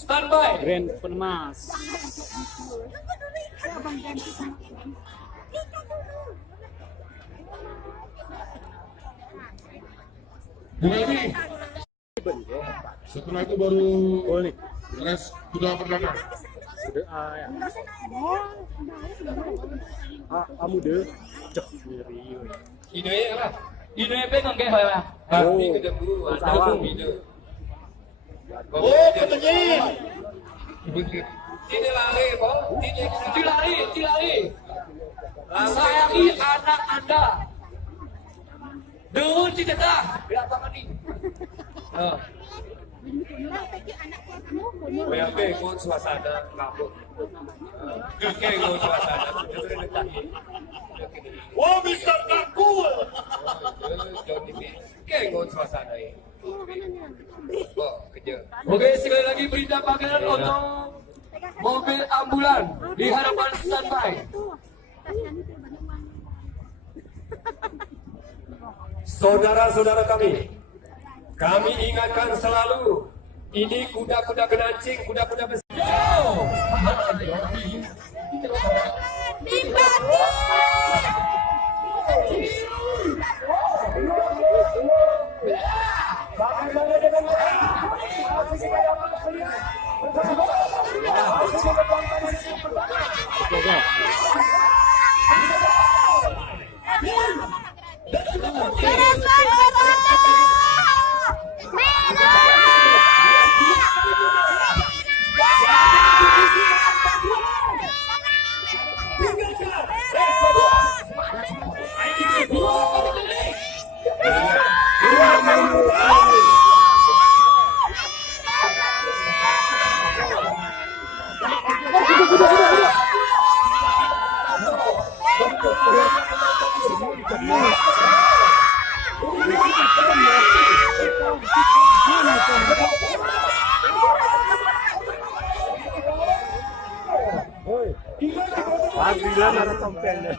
Standby. Grand Penemas. Bunga setelah itu baru res kuda perdana. Ya. Amude. Cek diri. Ide lah. Ide pegang ke lah. Ini kedembu, ada ide. Oh, penyihir. Tidak lari, Pak. Tidak lari. Sayangi anak Anda. Dengan cita-cita. Tidak apa mati. WP ngon suasana kampung. Oke, ngon suasana. Wah, Mister Kakul. Oke, ngon suasana ini. Oke, sekali lagi berita panggilan untuk mobil ambulan di hadapan standby. Saudara-saudara kami ingatkan selalu, ini kuda-kuda genancing, kuda-kuda besar. Pagbilan ada tompelnya.